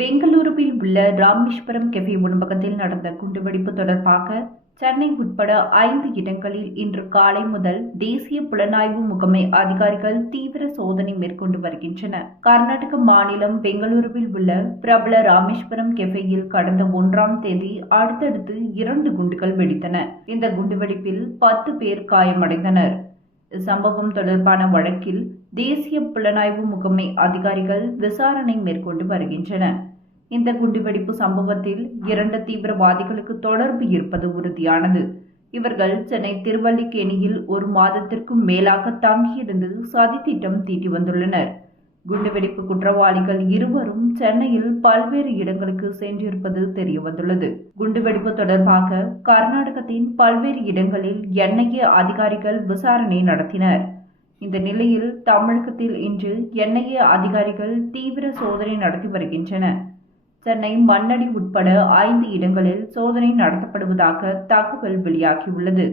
பெங்களூருவில் உள்ள ராமேஸ்வரம் கெஃபே உணவகத்தில் நடந்த குண்டுவெடிப்பு தொடர்பாக சென்னை உட்பட ஐந்து இடங்களில் இன்று காலை முதல் தேசிய புலனாய்வு முகமை அதிகாரிகள் தீவிர சோதனை மேற்கொண்டு வருகின்றனர். கர்நாடக மாநிலம் பெங்களூருவில் உள்ள பிரபல ராமேஸ்வரம் கெஃபேயில் கடந்த ஒன்றாம் தேதி அடுத்தடுத்து இரண்டு குண்டுகள் வெடித்தன. இந்த குண்டுவெடிப்பில் பத்து பேர் காயமடைந்தனர். சம்பவம் தொடர்பான வழக்கில் தேசிய புலனாய்வு முகமை அதிகாரிகள் விசாரணை மேற்கொண்டு வருகின்றனர். இந்த குண்டுவெடிப்பு சம்பவத்தில் இரண்டு தீவிரவாதிகளுக்கு தொடர்பு இருப்பது உறுதியானது. இவர்கள் சென்னை திருவல்லிக்கேணியில் ஒரு மாதத்திற்கும் மேலாக தங்கியிருந்து சதித்திட்டம் தீட்டி வந்துள்ளனர். குண்டுவெடிப்பு குற்றவாளிகள் இருவரும் சென்னையில் பல்வேறு இடங்களுக்கு சென்றிருப்பது தெரியவந்துள்ளது. குண்டுவெடிப்பு தொடர்பாக கர்நாடகத்தின் பல்வேறு இடங்களில் என்ஐஏ அதிகாரிகள் விசாரணை நடத்தினர். இந்த நிலையில் தமிழகத்தில் இன்று என்ஐஏ அதிகாரிகள் தீவிர சோதனை நடத்தி வருகின்றனர் சென்னை மண்ணடி உட்பட ஐந்து இடங்களில் சோதனை நடத்தப்படுவதாக தகவல் வெளியாகியுள்ளது.